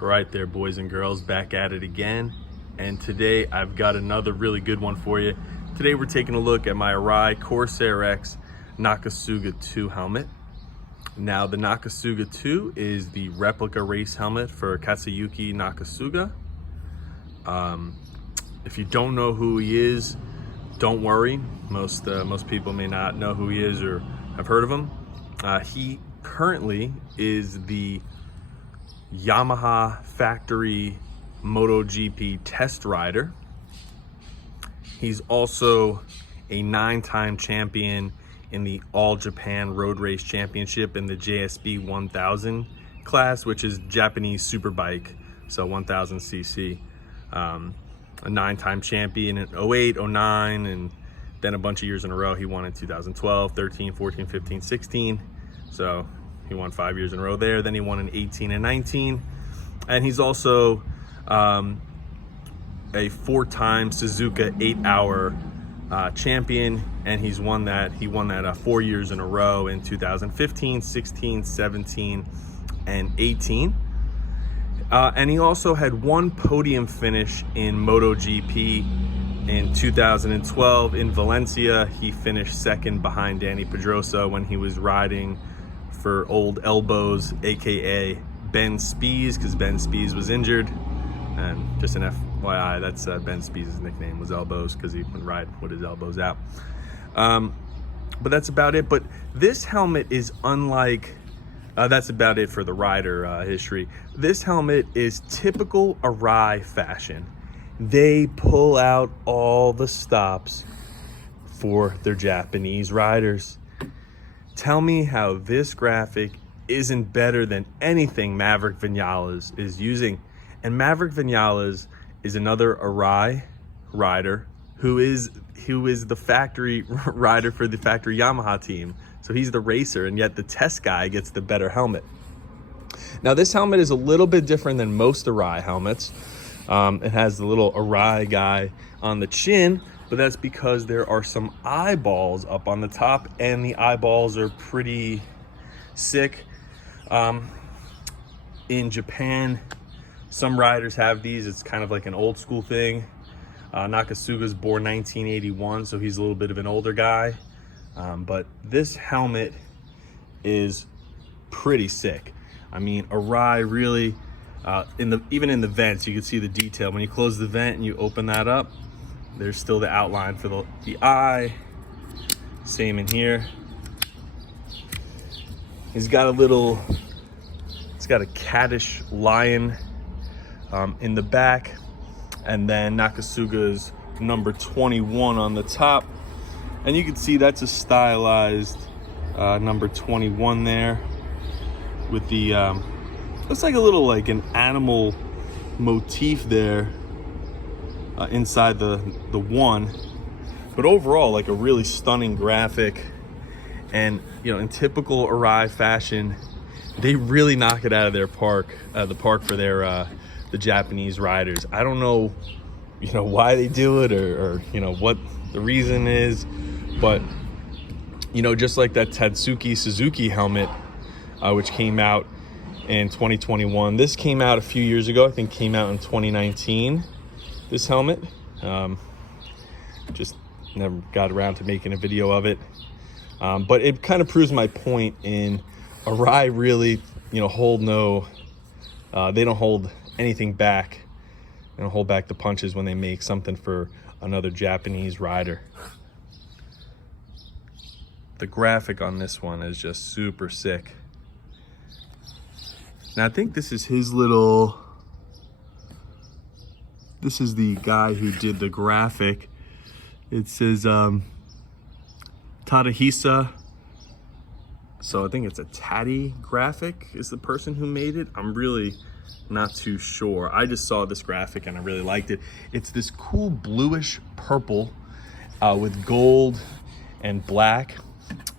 All right there, boys and girls, back at it again. And today I've got another really good one for you. Today we're taking a look at my Arai Corsair-X Nakasuga-2 helmet. Now the Nakasuga-2 is the replica race helmet for Katsuyuki Nakasuga. If you don't know who he is, don't worry. Most people may not know who he is or have heard of him. He currently is the Yamaha factory MotoGP test rider. He's also a 9-time champion in the All Japan Road Race Championship in the JSB 1000 class, which is Japanese superbike, so 1000 cc. A 9-time champion in 08, 09, and then a bunch of years in a row. He won in 2012, 13, 14, 15, 16. So he won 5 years in a row there. Then he won in 18 and 19. And he's also a 4-time Suzuka 8-hour champion. And he won that 4 years in a row in 2015, 16, 17, and 18. And he also had one podium finish in MotoGP in 2012 in Valencia. He finished second behind Danny Pedrosa when he was riding for Old Elbows, aka Ben Spies, because Ben Spies was injured. And just an FYI, that's Ben Spies' nickname was Elbows because he would ride with his elbows out. But that's about it. But this helmet is unlike, that's about it for the rider history. This helmet is typical Arai fashion. They pull out all the stops for their Japanese riders. Tell me how this graphic isn't better than anything Maverick Vinales is using. And Maverick Vinales is another Arai rider who is the factory rider for the factory Yamaha team. So he's the racer, and yet the test guy gets the better helmet. Now this helmet is a little bit different than most Arai helmets. It has the little Arai guy on the chin, but that's because there are some eyeballs up on the top, and the eyeballs are pretty sick. In Japan, some riders have these. It's kind of like an old school thing. Nakasuga's born 1981, so he's a little bit of an older guy. But this helmet is pretty sick. I mean, Arai really, even in the vents, you can see the detail. When you close the vent and you open that up, there's still the outline for the eye. Same in here. It's got a cattish lion in the back, and then Nakasuga's number 21 on the top. And you can see that's a stylized number 21 there with the, looks like a little like an animal motif there inside the one. But overall, like a really stunning graphic. And, you know, in typical Arai fashion, they really knock it out of the park for their, the Japanese riders. I don't know, you know, why they do it or you know, what the reason is. But, you know, just like that Tatsuki Suzuki helmet, which came out in 2021. This came out a few years ago. I think came out in 2019, this helmet. Just never got around to making a video of it. But it kind of proves my point in Arai really, you know, they don't hold anything back. They don't hold back the punches when they make something for another Japanese rider. The graphic on this one is just super sick. Now I think this is his little, this is the guy who did the graphic. It says Tadahisa. So I think it's a Taddy graphic is the person who made it. I'm really not too sure. I just saw this graphic and I really liked it. It's this cool bluish purple with gold and black.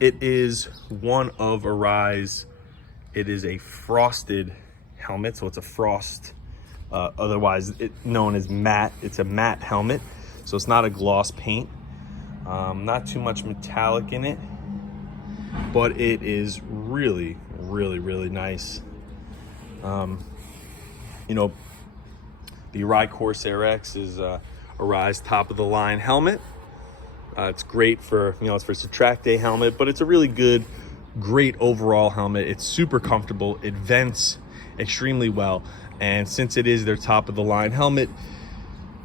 It is one of Arai's, it is a frosted helmet, so it's a frost, otherwise known as matte. It's a matte helmet, so it's not a gloss paint. Not too much metallic in it, but it is really, really, really nice. You know, the Arai Corsair-X is Arai's top of the line helmet. It's great for, you know, it's a track day helmet, but it's a really good, great overall helmet. It's super comfortable. It vents extremely well. And since it is their top of the line helmet,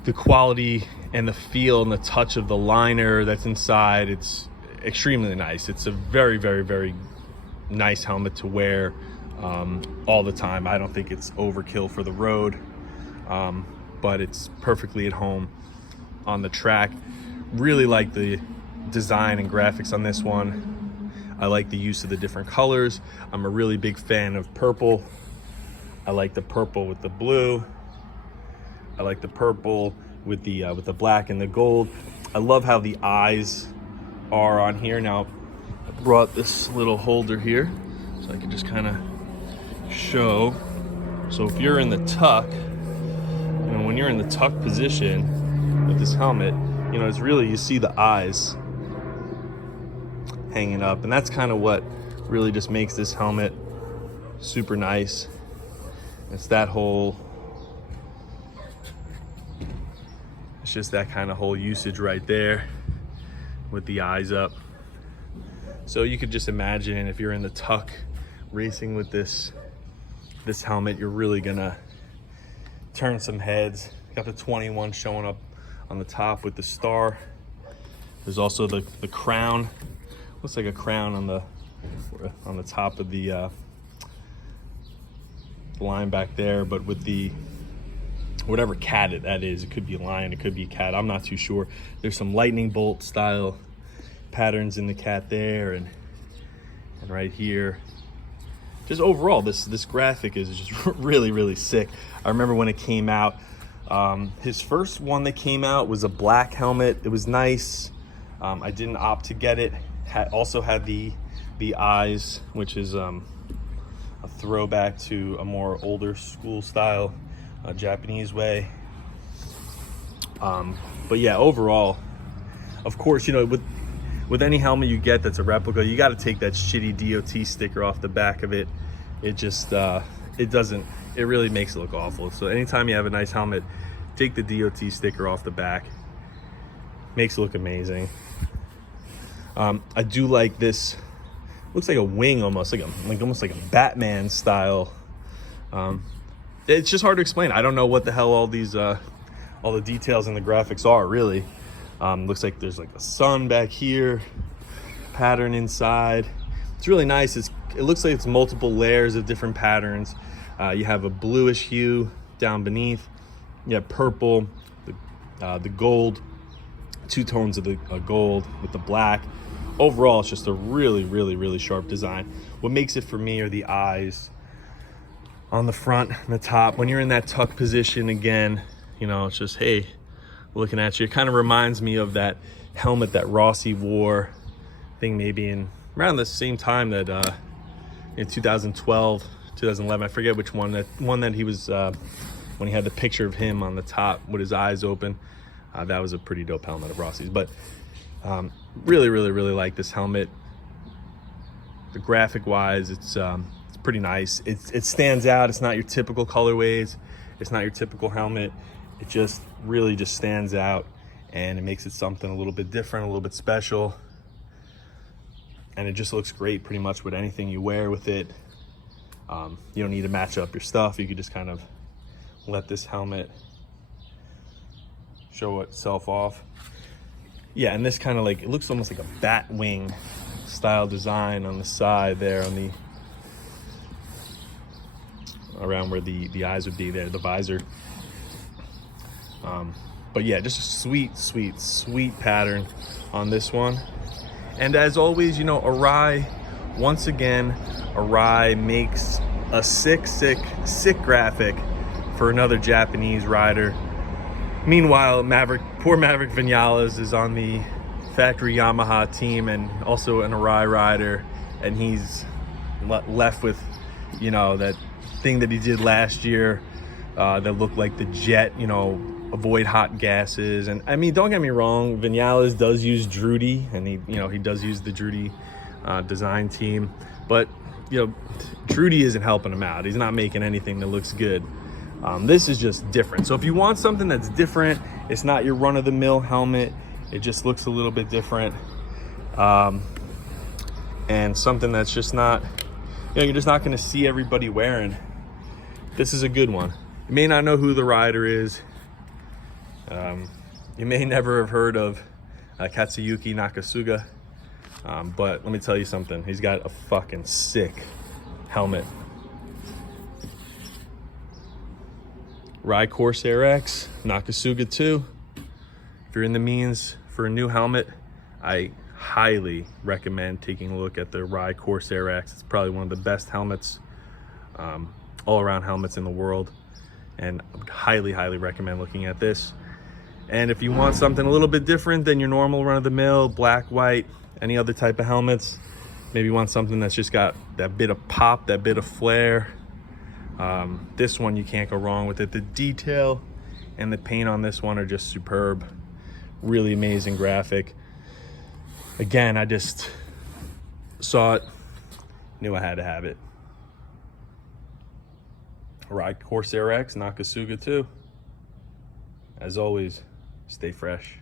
the quality and the feel and the touch of the liner that's inside, it's extremely nice. It's a very, very, very nice helmet to wear all the time. I don't think it's overkill for the road, but it's perfectly at home on the track. Really like the design and graphics on this one. I like the use of the different colors. I'm a really big fan of purple. I like the purple with the blue. I like the purple with the black and the gold. I love how the eyes are on here. Now, I brought this little holder here so I can just kind of show. So if you're in the tuck, and when you're in the tuck position with this helmet, you know, it's really, you see the eyes hanging up, and that's kind of what really just makes this helmet super nice. It's that whole, it's just that kind of whole usage right there with the eyes up. So you could just imagine if you're in the tuck racing with this helmet, you're really gonna turn some heads. Got the 21 showing up on the top with the star. There's also the crown. Looks like a crown on the top of the line back there, but with the whatever cat that is, it could be a lion, it could be a cat, I'm not too sure. There's some lightning bolt style patterns in the cat there, and right here. Just overall, this graphic is just really, really sick. I remember when it came out, his first one that came out was a black helmet. It was nice. I didn't opt to get it. Also had the eyes, which is a throwback to a more older school style Japanese way. But yeah, overall, of course, you know, with any helmet you get that's a replica, you got to take that shitty DOT sticker off the back of it. It just it really makes it look awful. So anytime you have a nice helmet, take the DOT sticker off the back. Makes it look amazing. I do like this. Looks like a wing almost, almost like a Batman style. It's just hard to explain. I don't know what the hell all the details and the graphics are really. Looks like there's like a sun back here, pattern inside. It's really nice. It looks like it's multiple layers of different patterns. You have a bluish hue down beneath. You have purple, the gold, two tones of the gold with the black. Overall, it's just a really, really, really sharp design. What makes it for me are the eyes on the front and the top. When you're in that tuck position again, you know, it's just, hey, looking at you. It kind of reminds me of that helmet that Rossi wore, I think maybe in around the same time that in 2012, 2011, I forget which one, that he was, when he had the picture of him on the top with his eyes open. That was a pretty dope helmet of Rossi's. But really, really, really like this helmet. The graphic wise, it's pretty nice. It stands out. It's not your typical colorways. It's not your typical helmet. It just really just stands out, and it makes it something a little bit different, a little bit special. And it just looks great pretty much with anything you wear with it. You don't need to match up your stuff. You could just kind of let this helmet show itself off. Yeah, and this kind of like, it looks almost like a bat wing style design on the side there, on the around where the eyes would be there, the visor. But yeah, just a sweet, sweet, sweet pattern on this one. And as always, you know, Arai, once again, Arai makes a sick, sick, sick graphic for another Japanese rider. Meanwhile, poor Maverick Vinales is on the factory Yamaha team and also an Arai rider, and he's left with, you know, that thing that he did last year that looked like the jet, you know, avoid hot gases. And I mean, don't get me wrong, Vinales does use Drudy, and he does use the Drudy design team, but you know, Drudy isn't helping him out. He's not making anything that looks good. This is just different. So if you want something that's different, it's not your run-of-the-mill helmet, it just looks a little bit different, and something that's just not, you know, you're just not going to see everybody wearing. This is a good one. You may not know who the rider is. You may never have heard of Katsuyuki Nakasuga, but let me tell you something. He's got a fucking sick helmet. Arai Corsair-X Nakasuga-2. If you're in the means for a new helmet, I highly recommend taking a look at the Arai Corsair-X. It's probably one of the best helmets, all-around helmets in the world, and I would highly recommend looking at this. And if you want something a little bit different than your normal run-of-the-mill black, white, any other type of helmets, maybe you want something that's just got that bit of pop, that bit of flair, this one you can't go wrong with it. The detail and the paint on this one are just superb. Really amazing graphic. Again, I just saw it, knew I had to have it. Arai Corsair-X Nakasuga-2. As always, stay fresh.